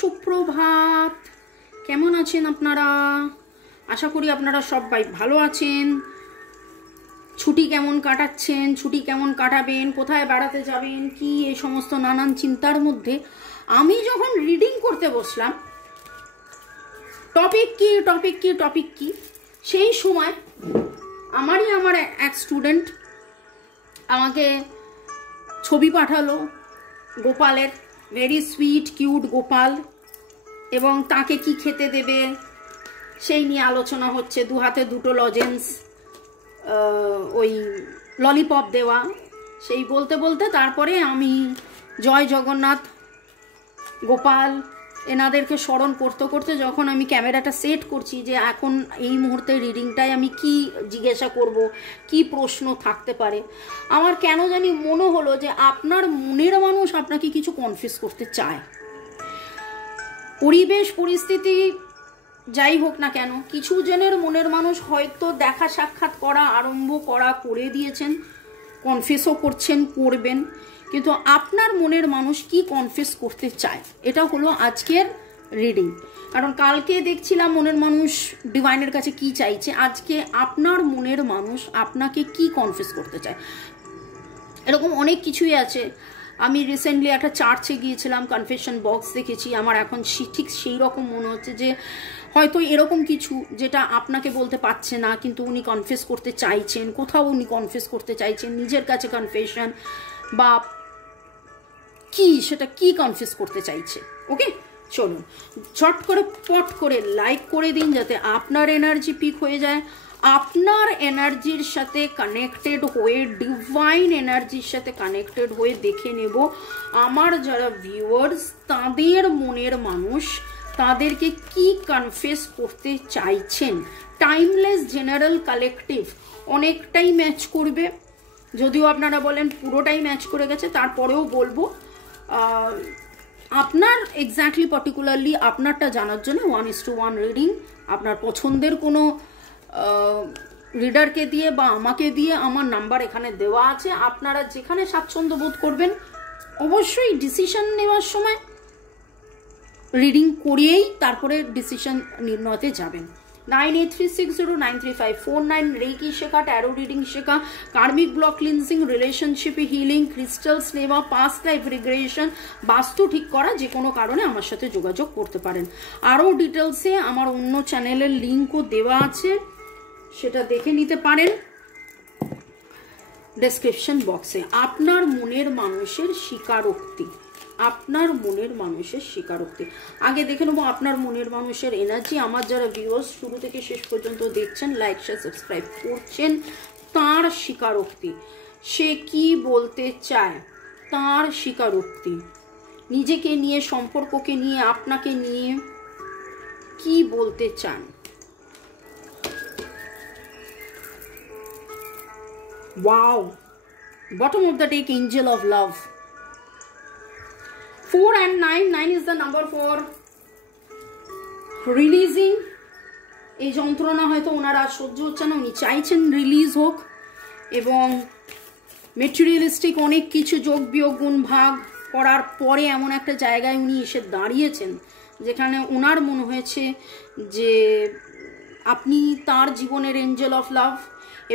সুপ্রভাত। কেমন আছেন আপনারা? আশা করি আপনারা সবাই ভালো আছেন। ছুটি কেমন কাটাচ্ছেন, ছুটি কেমন কাটাবেন, কোথায় বেড়াতে যাবেন, কি এই সমস্ত নানান চিন্তার মধ্যে আমি যখন রিডিং করতে বসলাম, টপিক কি সেই সময় আমার এক স্টুডেন্ট আমাকে ছবি পাঠালো গোপালের, ভেরি সুইট কিউট গোপাল, এবং তাকে কি খেতে দেবে সেই নিয়ে আলোচনা হচ্ছে। দু হাতে দুটো লজেন্স, ওই ললিপপ দেওয়া, সেই বলতে বলতে তারপরে আমি জয় জগন্নাথ, গোপাল এনাদেরকে স্মরণ করতে করতে যখন আমি ক্যামেরাটা সেট করছি যে এখন এই মুহূর্তে রিডিংটায় আমি কি জিজ্ঞাসা করব, কি প্রশ্ন থাকতে পারে, আমার কেন জানি মনে হলো যে আপনার মনের মানুষ আপনাকে কিছু কনফিউজ করতে চায়। পরিবেশ পরিস্থিতি যাই হোক না কেন, কিছু জনের মনের মানুষ হয়তো দেখা সাক্ষাৎ করা আরম্ভ করে দিয়েছেন, কনফিউজও করছেন, করবেন, কিন্তু আপনার মনের মানুষ কি কনফিউজ করতে চায় এটা হলো আজকের রিডিং। কারণ কালকে দেখছিলাম মনের মানুষ ডিভাইনের কাছে কি চাইছে, আজকে আপনার মনের মানুষ আপনাকে কি কনফিউজ করতে চায়। এরকম অনেক কিছুই আছে। আমি রিসেন্টলি একটা চার্চে গিয়েছিলাম, কনফেশন বক্স দেখেছি, আমার এখন ঠিক সেই রকম মনে হচ্ছে যে হয়তো এরকম কিছু যেটা আপনাকে বলতে পারছে না কিন্তু উনি কনফেস করতে চাইছেন, কোথাও উনি কনফেস করতে চাইছেন, নিজের কাছে কনফেশন বা কি, সেটা কি কনফেস করতে চাইছে। ওকে, চলুন ঝট করে পট করে লাইক করে দিন যাতে আপনার এনার্জি পিক হয়ে যায়। আপনার এনার্জির সাথে কানেক্টেড হয়ে, ডিভাইন এনার্জির সাথে কানেক্টেড হয়ে দেখে নেব আমার যারা ভিউয়ার্স তাদের মনের মানুষ তাদেরকে কি কনফেস করতে চাইছেন। টাইমলেস জেনারেল কালেকটিভ অনেকটাই ম্যাচ করবে, যদিও আপনারা বলেন পুরোটাই ম্যাচ করে গেছে, তারপরেও বলবো আপনার এক্স্যাক্টলি পার্টিকুলারলি আপনারটা জানার জন্য 1:1 রিডিং আপনার পছন্দের কোনো রিডারকে দিয়ে বা আমাকে দিয়ে, আমার নাম্বার এখানে দেওয়া আছে, আপনারা যেখানে স্বাচ্ছন্দ্য বোধ করবেন অবশ্যই ডিসিশন নেওয়ার সময় রিডিং করিয়েই তারপরে ডিসিশন নির্ণয়তে যাবেন। 9836093549 রেকি শেখা, ট্যারো রিডিং শেখা, কার্মিক ব্লক ক্লিনজিং, রিলেশনশিপে হিলিং, ক্রিস্টালস নেওয়া, পাস্ট লাইফ রিগ্রেশন, বাস্তু ঠিক করা, যে কোনো কারণে আমার সাথে যোগাযোগ করতে পারেন। আরও ডিটেলসে আমার অন্য চ্যানেলের লিঙ্কও দেওয়া আছে, সেটা দেখে নিতে পারেন ডেসক্রিপশন বক্সে। আপনার মনের মানুষের স্বীকারোক্তি, আপনার মনের মানুষের স্বীকারোক্তি আগে দেখে নেবো আপনার মনের মানুষের এনার্জি। আমার যারা ভিউয়ার্স শুরু থেকে শেষ পর্যন্ত দেখছেন, লাইক শেয়ার সাবস্ক্রাইব করছেন, তার স্বীকারোক্তি, সে কি বলতে চায়, তার স্বীকারোক্তি, নিজেকে নিয়ে, সম্পর্ককে নিয়ে, আপনাকে নিয়ে কি বলতে চান। Wow, bottom of the deck, angel of love, 4 and 9, 9 is the number for releasing। এই যন্ত্রণা হয়তো ওনারা সহ্য হচ্ছে না, উনি চাইছেন রিলিজ হোক, এবং মেটেরিয়ালিস্টিক অনেক কিছু যোগ বিয়োগ গুণ ভাগ করার পরে এমন একটা জায়গায় উনি এসে দাঁড়িয়েছেন যেখানে ওনার মনে হয়েছে যে আপনি তার জীবনের এঞ্জেল অফ লাভ,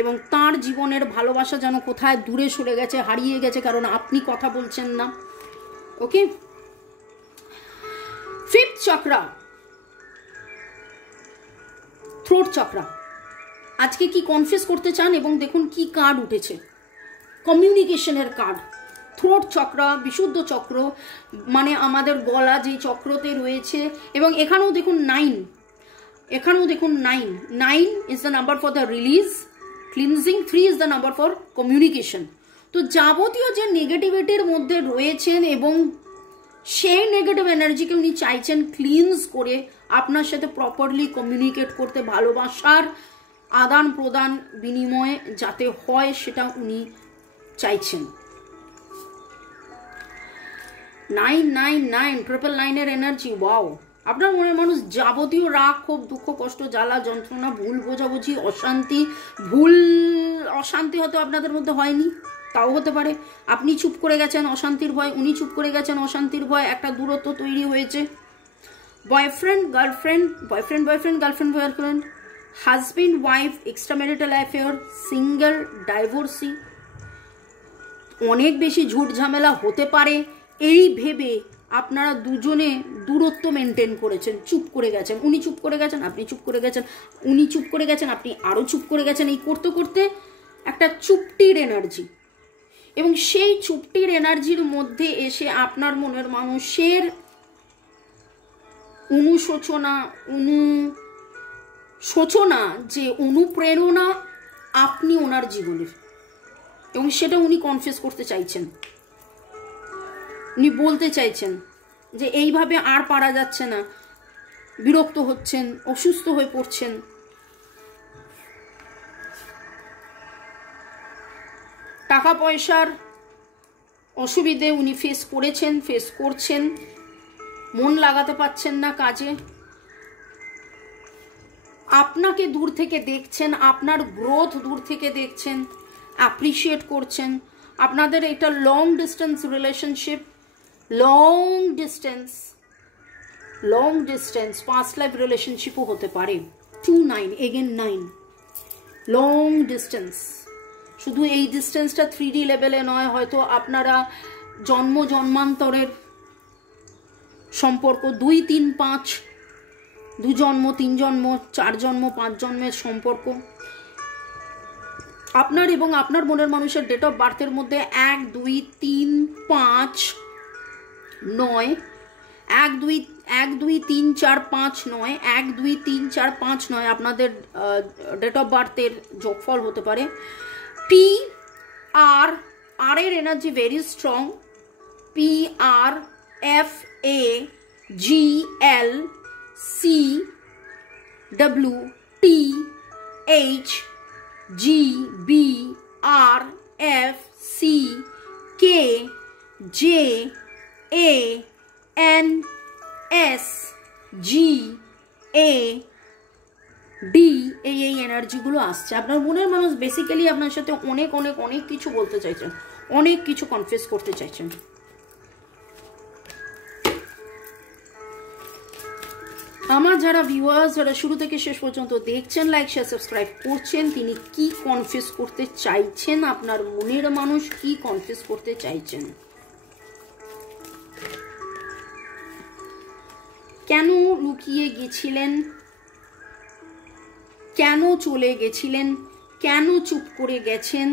এবং তার জীবনের ভালোবাসা যেন কোথায় দূরে সরে গেছে, হারিয়ে গেছে, কারণ আপনি কথা বলছেন না। ওকে, ফিফথ চক্রা, থ্রোট চক্রা, আজকে কি কনফিউজ করতে চান, এবং দেখুন কি কার্ড উঠেছে, কমিউনিকেশনের কার্ড। থ্রোট চক্রা, বিশুদ্ধ চক্র, মানে আমাদের গলা যে চক্রতে রয়েছে, এবং এখানেও দেখুন 9, এখানেও দেখুন 9, 9 is the number for the release, cleansing, 3 is the number for communication. তো যাবতীয় যে নেগেটিভিটির মধ্যে রয়েছেন এবং সেই নেগেটিভ এনার্জিকে উনি চাইছেন ক্লিনজ করে আপনার সাথে প্রপারলি কমিউনিকেট করতে, ভালোবাসার আদান প্রদান বিনিময়ে যাতে হয় সেটা উনি চাইছেন। 999 999 এর এনার্জি, ওয়াও। আপনার মনের মানুষ যাবতীয় রাগ, ক্ষোভ, দুঃখ, কষ্ট, জ্বালা, যন্ত্রণা, ভুল বোঝাবুঝি, অশান্তি, অশান্তি হয়তো আপনাদের মধ্যে হয়নি, তাও হতে পারে আপনি চুপ করে গেছেন অশান্তির ভয়, উনি চুপ করে গেছেন অশান্তির ভয়, একটা দূরত্ব তৈরি হয়েছে। Boyfriend girlfriend, husband wife, extramarital affair, single, divorcee, অনেক বেশি ঝুট ঝামেলা হতে পারে এই ভেবে আপনারা দুজনে দূরত্ব মেনটেন করেছেন, চুপ করে গেছেন, উনি চুপ করে গেছেন, আপনি চুপ করে গেছেন, উনি চুপ করে গেছেন, আপনি আরো চুপ করে গেছেন। এই করতে করতে একটা চুপটির এনার্জি, এবং সেই চুপটির এনার্জির মধ্যে এসে আপনার মনের মানুষের অনুশোচনা যে অনুপ্রেরণা আপনি ওনার জীবনের, এবং সেটা উনি কনফেস করতে চাইছেন, উনি বলতে চাইছেন যে এইভাবে আর পারা যাচ্ছে না, বিরক্ত হচ্ছেন, অসুস্থ হয়ে পড়ছেন। টাকা পয়সার অসুবিধে উনি ফেস করেছেন, ফেস করছেন, মন লাগাতে পারছেন না কাজে, আপনাকে দূর থেকে দেখছেন, আপনার গ্রোথ দূর থেকে দেখছেন, অ্যাপ্রিসিয়েট করছেন। আপনাদের এটা long distance relationship, long distance past life রিলেশনশিপও হতে পারে। 2 9 এগেন 9, লং ডিস্টেন্স। শুধু এই ডিস্টেন্সটা 3D লেভেলে নয়, হয়তো আপনারা জন্মান্তরের সম্পর্ক, 2 3 5, 2 জন্ম, 3 জন্ম, 4 জন্ম, 5 জন্মের সম্পর্ক। আপনার এবং আপনার মনের মানুষের ডেট অফ বার্থের মধ্যে 1 2 3 5 9, 1 2 3 4 5 9, 1 2 3 4 5 9 আপনাদের ডেট অফ বার্থের যোগফল হতে পারে। পি আর এর এনার্জি ভেরি স্ট্রং, PRFAGFCW এই এনার্জিগুলো আসছে। আপনার মনের মানুষ বেসিক্যালি আপনার সাথে অনেক অনেক অনেক কিছু বলতে চাইছেন, অনেক কিছু কনফেস করতে চাইছেন। আমার যারা ভিউয়ার্স, যারা শুরু থেকে শেষ পর্যন্ত দেখছেন, লাইক শেয়ার সাবস্ক্রাইব করছেন, তিনি কি কনফেস করতে চাইছেন, আপনার মনের মানুষ কি কনফেস করতে চাইছেন, কেন লুকিয়ে গেছিলেন, কেন চলে গেছিলেন, কেন চুপ করে গেছেন,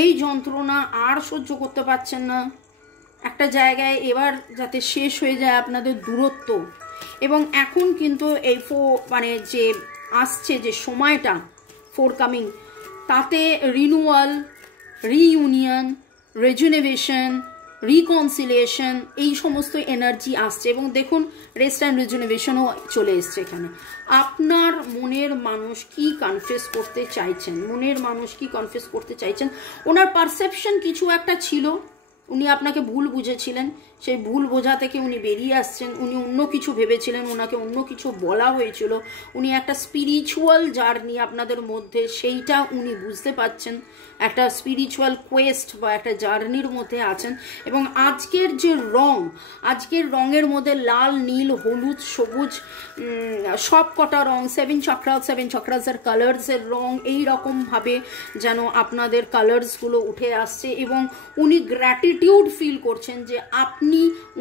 এই যন্ত্রণা আর সহ্য করতে পারছেন না, একটা জায়গায় এবার যাতে শেষ হয়ে যায় আপনাদের দূরত্ব। এবং এখন কিন্তু এই যে আসছে যে সময়টা ফোরকামিং, তাতে রিনিউয়াল, রিইউনিয়ন, রেজুনেভেশন, রিকনসিলিয়েশন, এই সমস্ত এনার্জি আসছে। এবং দেখুন রেস্ট অ্যান্ড রিজুনেভেশনও চলে এসছে এখানে। আপনার মনের মানুষ কি কনফেস করতে চাইছেন, মনের মানুষ কি কনফেস করতে চাইছেন, ওনার পারসেপশন কিছু একটা ছিল, উনি আপনাকে ভুল বুঝেছিলেন, সেই ভুল বোঝা থেকে উনি বেরিয়ে আসছেন, উনি অন্য কিছু ভেবেছিলেন, ওনাকে অন্য কিছু বলা হয়েছিল, উনি একটা স্পিরিচুয়াল জার্নি আপনাদের মধ্যে, সেইটা উনি বুঝতে পারছেন, একটা স্পিরিচুয়াল কোয়েস্ট বা একটা জার্নির মধ্যে আছেন। এবং আজকের যে আজকের রঙের মধ্যে লাল, নীল, হলুদ, সবুজ, সব কটা রং, 7 চক্রাসের কালার্সের রং, এই রকমভাবে যেন আপনাদের কালার্সগুলো উঠে আসছে। এবং উনি গ্র্যাটিটিউড ফিল করছেন যে আপনি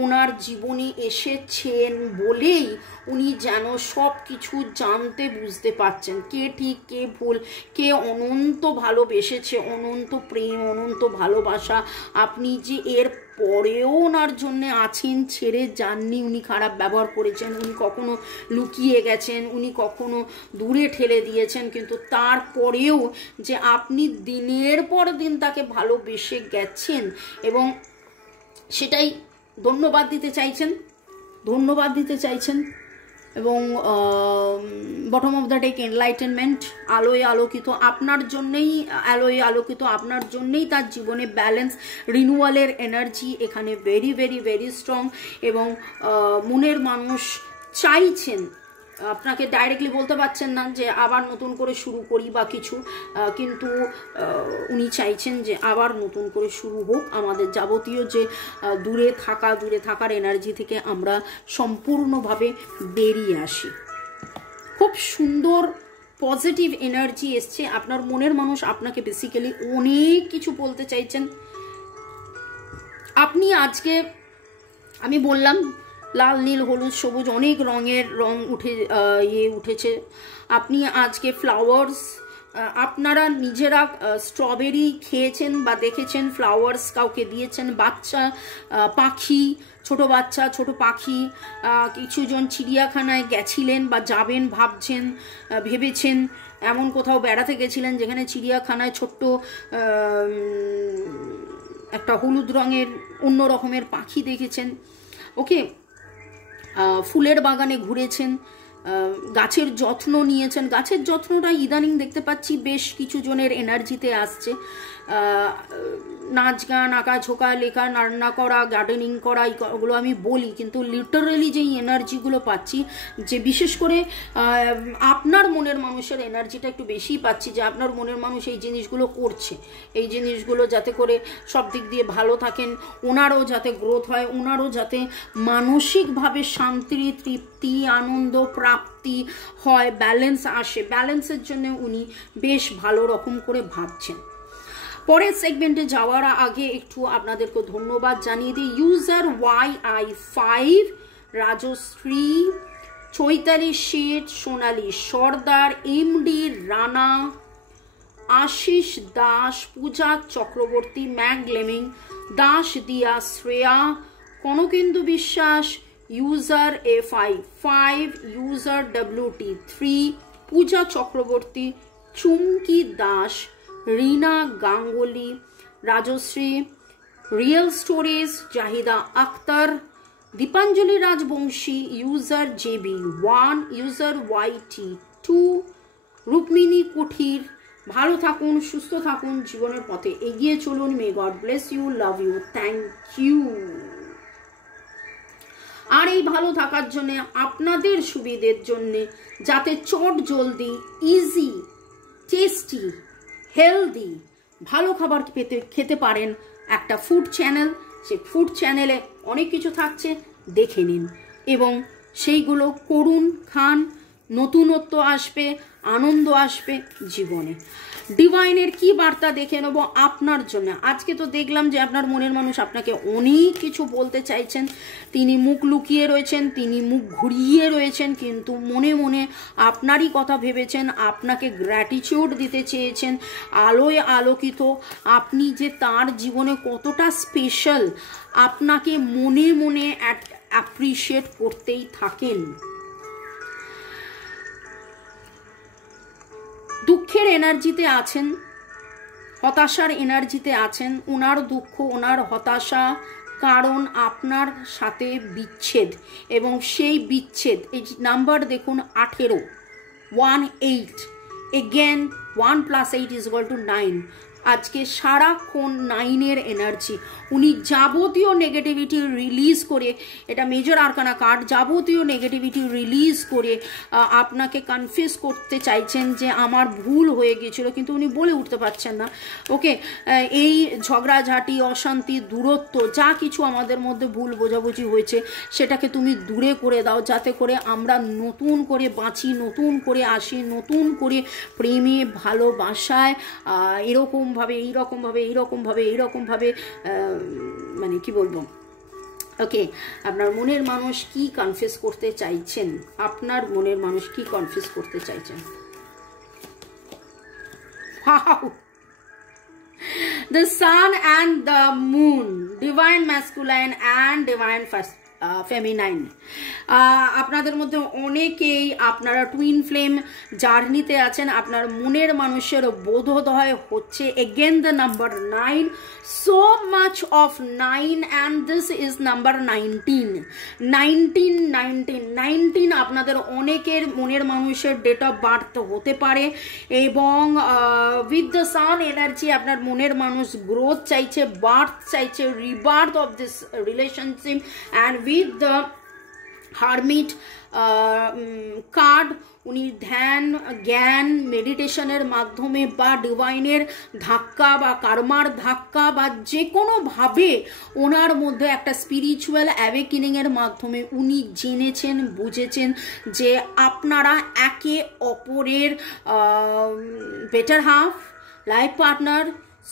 ওনার জীবনে এসেছেন বলেই উনি যেন সব কিছু জানতে বুঝতে পারছেন, কে ঠিক কে ভুল, কে অনন্ত ভালোবেসেছে, অনন্ত প্রেম, অনন্ত ভালোবাসা, আপনি যে এর পরেও ওনার জন্য আছেন, ছেড়ে যাননি, উনি খারাপ ব্যবহার করেছেন, উনি কখনো লুকিয়ে গেছেন, উনি কখনো দূরে ঠেলে দিয়েছেন, কিন্তু তারপরেও যে আপনি দিনের পর দিন তাকে ভালোবেসে গেছেন এবং সেটাই ধন্যবাদ দিতে চাইছেন। এবং bottom of the deck enlightenment, আলোয় আলোকিত আপনার জন্যেই তার জীবনে ব্যালেন্স, রিনিউয়ালের এনার্জি এখানে ভেরি ভেরি ভেরি স্ট্রং। এবং মনের মানুষ চাইছেন আপনাকে ডাইরেক্টলি বলতে পারছেন না যে আবার নতুন করে শুরু করি বা কিছু, কিন্তু উনি চাইছেন যে আবার নতুন করে শুরু হোক, আমাদের যাবতীয় যে দূরে থাকার এনার্জি থেকে আমরা সম্পূর্ণভাবে বেরিয়ে আসি। খুব সুন্দর পজিটিভ এনার্জি এসছে। আপনার মনের মানুষ আপনাকে বেসিক্যালি অনেক কিছু বলতে চাইছেন। আপনি আজকে, আমি বললাম লাল, নীল, হলুদ, সবুজ, অনেক রং উঠেছে। আপনি আজকে ফ্লাওয়ার্স, আপনারা নিজেরা স্ট্রবেরি খেয়েছেন বা দেখেছেন, ফ্লাওয়ার্স কাউকে দিয়েছেন, বাচ্চা পাখি, ছোট বাচ্চা, ছোট পাখি, কিছুজন চিড়িয়াখানায় গেছিলেন বা যাবেন ভেবেছেন, এমন কোথাও বেড়াতে গেছিলেন যেখানে চিড়িয়াখানায় ছোট্ট একটা হলুদ রঙের অন্য রকমের পাখি দেখেছেন। ওকে, ফুলের বাগানে ঘুরেছেন, গাছের যত্ন নিয়েছেন। গাছের যত্নটা ইদানিং দেখতে পাচ্ছি বেশ কিছু জনের এনার্জিতে আসছে। নাচ গান, আঁকা ঝোঁকা, লেখা, রান্না করা, গার্ডেনিং করা, এগুলো আমি বলি, কিন্তু লিটারালি যেই এনার্জিগুলো পাচ্ছি, যে বিশেষ করে আপনার মনের মানুষের এনার্জিটা একটু বেশিই পাচ্ছি, যে আপনার মনের মানুষ এই জিনিসগুলো করছে, এই জিনিসগুলো যাতে করে সব দিক দিয়ে ভালো থাকেন, ওনারও যাতে গ্রোথ হয়, ওনারও যাতে মানসিকভাবে শান্তি, তৃপ্তি, আনন্দ প্রাপ্তি হয়, ব্যালেন্স আসে। ব্যালেন্সের জন্য উনি বেশ ভালো রকম করে ভাবছেন। পরের সেগমেন্টে যাওয়ার আগে একটু আপনাদেরকে ধন্যবাদ জানিয়ে দিই। User YI5, Rajashree, Chaitali Sheth, Sonali Sardar, MD Rana, Ashish Das, Puja Chakraborty, ম্যাগলেমিং, Das Diya, Shreya, Kanakendu Biswas, user FI5, user WT3, Puja Chakraborty, Chumki Das, Rina Ganguly, Rajashree, real stories, Zahida Akhtar, Dipanjali Rajbongshi, user JB1, user YT2, Rukmini Kuthir. ভালো থাকুন, সুস্থ থাকুন, জীবনের পথে এগিয়ে চলুন। May God bless you, love you, thank you. আর এই ভালো থাকার জন্য, আপনাদের সুবিধের জন্য, যাতে চট জলদি, ইজি, টেস্টি, হেলদি ভালো খাবার খেতে পারেন, একটা ফুড চ্যানেল, সেই ফুড চ্যানেলে অনেক কিছু থাকছে, দেখে নিন এবং সেইগুলো করুন, খান, নতুনত্ব আসবে, আনন্দ আসবে জীবনে। ডিভাইনের কি বার্তা দেখে নেব আপনার জন্য। আজকে তো দেখলাম যে আপনার মনের মানুষ আপনাকে অনেক কিছু বলতে চাইছেন, তিনি মুখ লুকিয়ে রয়েছেন, তিনি মুখ ঘুরিয়ে রয়েছেন, কিন্তু মনে মনে আপনারই কথা ভেবেছেন, আপনাকে গ্র্যাটিটিউড দিতে চেয়েছেন, আলোয় আলোকিত, আপনি যে তার জীবনে কতটা স্পেশাল, আপনাকে মনে মনে অ্যাপ্রিশিয়েট করতেই থাকেন। দুঃখের এনার্জিতে আছেন, হতাশার এনার্জিতে আছেন। ওনার দুঃখ, ওনার হতাশা কারণ আপনার সাথে বিচ্ছেদ, এবং সেই বিচ্ছেদ, এই নাম্বার দেখুন 18, 18, এগেন 1 + 8 = 9। আজকে সারাক্ষণ 9-এর এনার্জি। উনি যাবতীয় নেগেটিভিটি রিলিজ করে, এটা মেজর আরকানা কার্ড, যাবতীয় নেগেটিভিটি রিলিজ করে আপনাকে কনফিউজ করতে চাইছেন যে আমার ভুল হয়ে গিয়েছিল, কিন্তু উনি বলে উঠতে পারছেন না। ওকে, এই ঝগড়াঝাটি, অশান্তি, দূরত্ব, যা কিছু আমাদের মধ্যে ভুল বোঝাবুঝি হয়েছে, সেটাকে তুমি দূরে করে দাও, যাতে করে আমরা নতুন করে বাঁচি, নতুন করে আসি, নতুন করে প্রেমে, ভালোবাসায়, এইরকমভাবে মানে কি বলবো। ওকে, আপনার মনের মানুষ কি কনফিউজ করতে চাইছেন, আপনার মনের মানুষ কি কনফিউজ করতে চাইছেন। The sun and the moon, divine masculine and divine feminine. আপনাদের মধ্যে অনেকেই আপনারা টুইন ফ্লেম জার্নিতে আছেন। আপনার মনের মানুষের বোধোদয় হচ্ছে again the number 9, so much of 9, and this is number 19 আপনাদের অনেকের মনের মানুষের ডেট অফ বার্থ হতে পারে, এবং উইথ দ্য সান এনার্জি আপনার মনের মানুষ গ্রোথ চাইছে, বার্থ চাইছে, rebirth of this relationship, and with the hermit card, উনি ধ্যান জ্ঞান মেডিটেশনের মাধ্যমে বা ডিভাইনের ধাক্কা বা কার্মার ধাক্কা বা যে কোনোভাবে ওনার মধ্যে একটা স্পিরিচুয়াল অ্যাওয়েকেনিংয়ের মাধ্যমে উনি জেনেছেন বুঝেছেন যে আপনারা একে অপরের better half, life partner,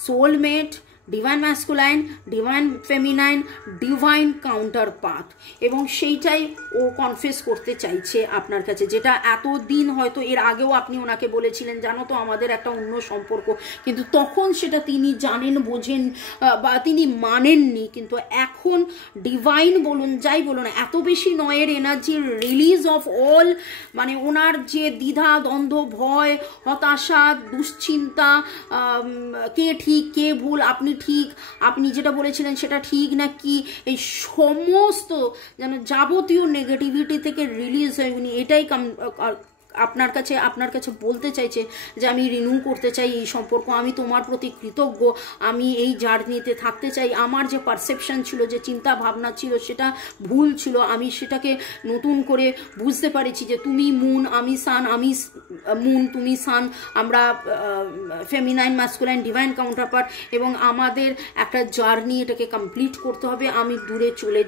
soulmate, divine masculine, divine feminine, divine counter path, এবং সেইটাই ও কনফেস করতে চাইছে আপনার কাছে, যেটা এতদিন হয়তো এর আগেও আপনি ওনাকে বলেছিলেন জানো তো আমাদের একটা অন্য সম্পর্ক, কিন্তু তখন সেটা তিনি জানেন বোঝেন বা তিনি মানেননি, কিন্তু এখন ডিভাইন বলুন যাই বলুন এত বেশি নয়ের এনার্জির রিলিজ অফ অল, মানে ওনার যে দ্বিধা দ্বন্দ্ব ভয় হতাশা দুশ্চিন্তা, কে ঠিক কে ভুল, আপনি ঠিক আপনি যেটা বলেছিলেন সেটা ঠিক না কি, এই সমস্ত যেন যাবতীয় নেগেটিভিটি থেকে রিলিজ হয় উনি এটাই আপনার কাছে বলতে চাইছে যে আমি রিনিউ করতে চাই এই সম্পর্ক, আমি তোমার প্রতি কৃতজ্ঞ, আমি এই জার্নিতে থাকতে চাই, আমার যে পারসেপশন ছিল যে চিন্তা ভাবনা ছিল সেটা ভুল ছিল, আমি সেটাকে নতুন করে বুঝতে পারেছি যে তুমি মুন আমি সান, আমি মুন তুমি সান, আমরা ফেমিনাইন ম্যাসকুলাইন ডিভাইন কাউন্টারপার্ট, এবং আমাদের একটা জার্নি এটাকে কমপ্লিট করতে হবে, আমি দূরে চলে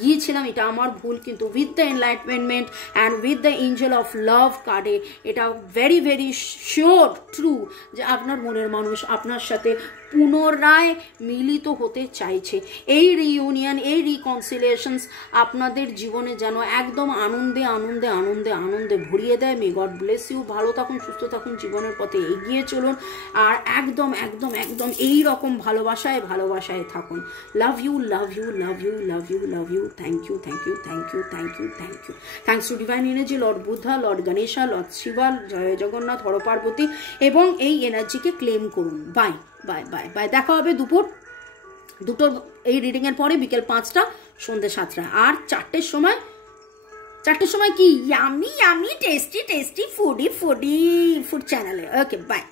গিয়েছিলাম এটা আমার ভুল, কিন্তু with the enlightenment and with the Angel of love কার্ডে এটা ভেরি ভেরি শিওর ট্রু যে আপনার মনের মানুষ আপনার সাথে পুনরায় মিলিত হতে চাইছে। এই রিইউনিয়ন এই রিকনসিলিয়েশনস আপনাদের জীবনে যেন একদম আনন্দে আনন্দে আনন্দে আনন্দে ভরিয়ে দেয়। মে গড ব্লেস ইউ, ভালো থাকুন সুস্থ থাকুন, জীবনের পথে এগিয়ে চলুন, আর একদম একদম একদম এই রকম ভালোবাসায় ভালোবাসায় থাকুন। Love you love you love you love you love you, thank you thank you thank you thank you thank you, thanks to divine energy, lord Buddha, lord Ganesha, lord Shiva, জয় জগন্নাথ, হর পার্বতী, এবং এই এনার্জিকে ক্লেম করুন। বাই বাই বাই বাই, দেখা হবে দুটোর এই রিডিংয়ের পরে বিকেল 5টা সন্ধ্যে 7টা, আর 4টের সময় কি yummy yummy tasty tasty food চ্যানেলে। Okay by.